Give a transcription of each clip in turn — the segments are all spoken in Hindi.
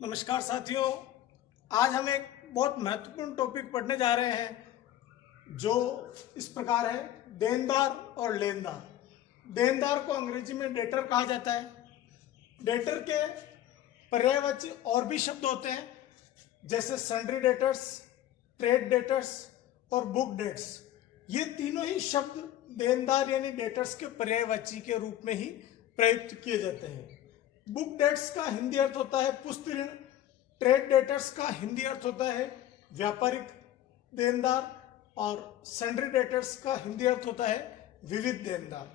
नमस्कार साथियों, आज हम एक बहुत महत्वपूर्ण टॉपिक पढ़ने जा रहे हैं जो इस प्रकार है, देनदार और लेनदार। देनदार को अंग्रेजी में डेटर कहा जाता है। डेटर के पर्यायवाची और भी शब्द होते हैं, जैसे सन्ड्री डेटर्स, ट्रेड डेटर्स और बुक डेट्स। ये तीनों ही शब्द देनदार यानी डेटर्स के पर्यायवाची के रूप में ही प्रयुक्त किए जाते हैं। बुक डेट्स का हिंदी अर्थ होता है पुस्त ऋण, ट्रेड डेटर्स का हिंदी अर्थ होता है व्यापारिक देनदार और सन्ड्री डेटर्स का हिंदी अर्थ होता है विविध देनदार।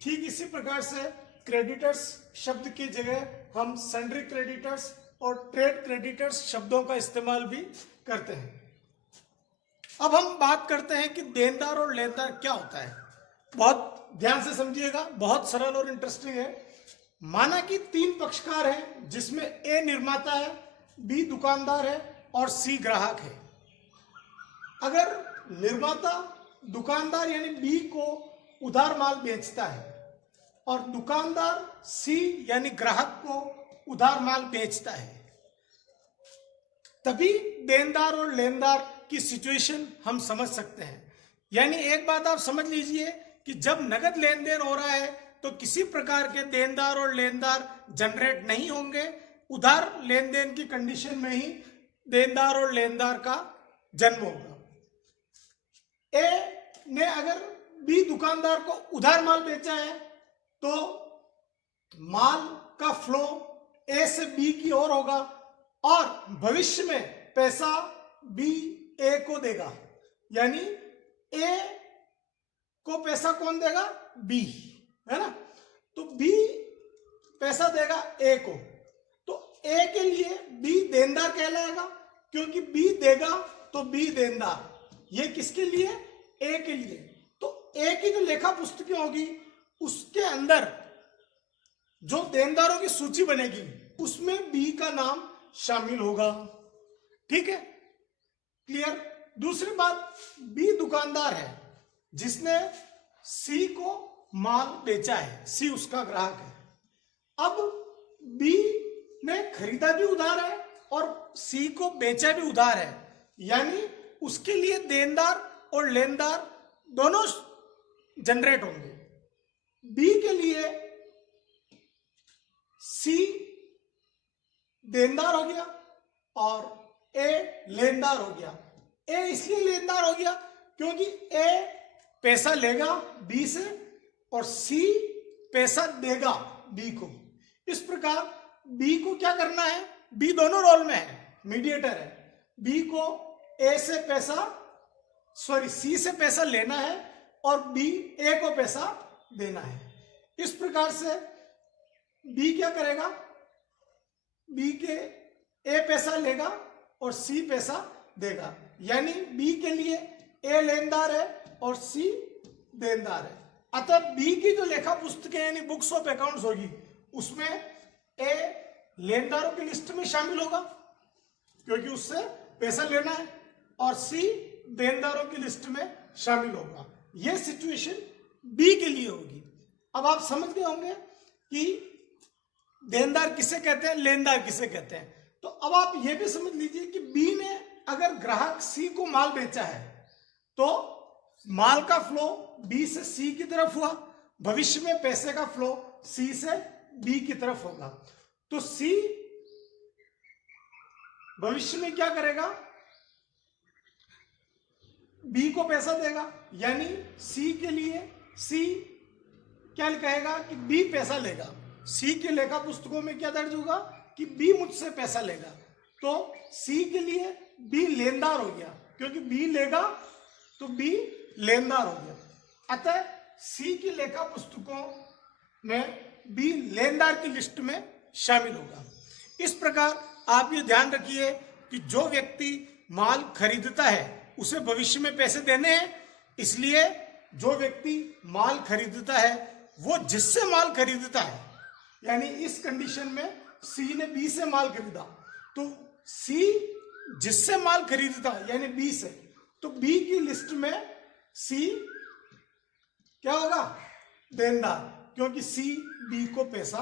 ठीक इसी प्रकार से क्रेडिटर्स शब्द की जगह हम सन्ड्री क्रेडिटर्स और ट्रेड क्रेडिटर्स शब्दों का इस्तेमाल भी करते हैं। अब हम बात करते हैं कि देनदार और लेनदार क्या होता है। बहुत ध्यान से समझिएगा, बहुत सरल और इंटरेस्टिंग है। माना कि तीन पक्षकार हैं, जिसमें ए निर्माता है, बी दुकानदार है और सी ग्राहक है। अगर निर्माता दुकानदार यानी बी को उधार माल बेचता है और दुकानदार सी यानी ग्राहक को उधार माल बेचता है, तभी देनदार और लेनदार की सिचुएशन हम समझ सकते हैं। यानी एक बात आप समझ लीजिए कि जब नगद लेन देन हो रहा है तो किसी प्रकार के देनदार और लेनदार जनरेट नहीं होंगे। उधार लेन देन की कंडीशन में ही देनदार और लेनदार का जन्म होगा। ए ने अगर बी दुकानदार को उधार माल बेचा है तो माल का फ्लो ए से बी की ओर होगा और भविष्य में पैसा बी ए को देगा। यानी ए को पैसा कौन देगा? बी, है ना। तो बी पैसा देगा ए को, तो ए के लिए बी देनदार कहलाएगा, क्योंकि बी देगा तो बी देनदार। ये किसके लिए? ए के लिए। तो ए की जो लेखा पुस्तकें होगी उसके अंदर जो देनदारों की सूची बनेगी उसमें बी का नाम शामिल होगा। ठीक है, क्लियर। दूसरी बात, बी दुकानदार है जिसने सी को माल बेचा है, सी उसका ग्राहक है। अब बी ने खरीदा भी उधार है और सी को बेचा भी उधार है, यानी उसके लिए देनदार और लेनदार दोनों जनरेट होंगे। बी के लिए सी देनदार हो गया और ए लेनदार हो गया। ए इसलिए लेनदार हो गया क्योंकि ए पैसा लेगा बी से और सी पैसा देगा बी को। इस प्रकार बी को क्या करना है? बी दोनों रोल में है, मीडिएटर है। बी को ए से पैसा सी से पैसा लेना है और बी ए को पैसा देना है। इस प्रकार से बी क्या करेगा? बी के ए पैसा लेगा और सी पैसा देगा, यानी बी के लिए ए लेनदार है और सी देनदार है। अतः बी की जो लेखा पुस्तकें यानी बुक्स ऑफ अकाउंट्स होगी उसमें ए लेनदारों की लिस्ट में शामिल होगा क्योंकि उससे पैसा लेना है, और सी देनदारों की लिस्ट में शामिल होगा। यह सिचुएशन बी के लिए होगी। अब आप समझ गए होंगे कि देनदार किसे कहते हैं, लेनदार किसे कहते हैं। तो अब आप यह भी समझ लीजिए कि बी ने अगर ग्राहक सी को माल बेचा है तो माल का फ्लो बी से सी की तरफ हुआ, भविष्य में पैसे का फ्लो सी से बी की तरफ होगा। तो सी भविष्य में क्या करेगा? बी को पैसा देगा, यानी सी के लिए सी क्या कहेगा कि बी पैसा लेगा। सी के लेखा पुस्तकों में क्या दर्ज होगा कि बी मुझसे पैसा लेगा। तो सी के लिए बी लेनदार हो गया, क्योंकि बी लेगा तो बी लेनदार हो गया। अतः सी की लेखा पुस्तकों में बी लेनदार की लिस्ट में शामिल होगा। इस प्रकार आप ये ध्यान रखिए कि जो व्यक्ति माल खरीदता है उसे भविष्य में पैसे देने हैं, इसलिए जो व्यक्ति माल खरीदता है वो जिससे माल खरीदता है, यानी इस कंडीशन में सी ने बी से माल खरीदा तो सी जिससे माल खरीदता है यानी बी से, तो बी की लिस्ट में सी क्या होगा? देनदार, क्योंकि सी बी को पैसा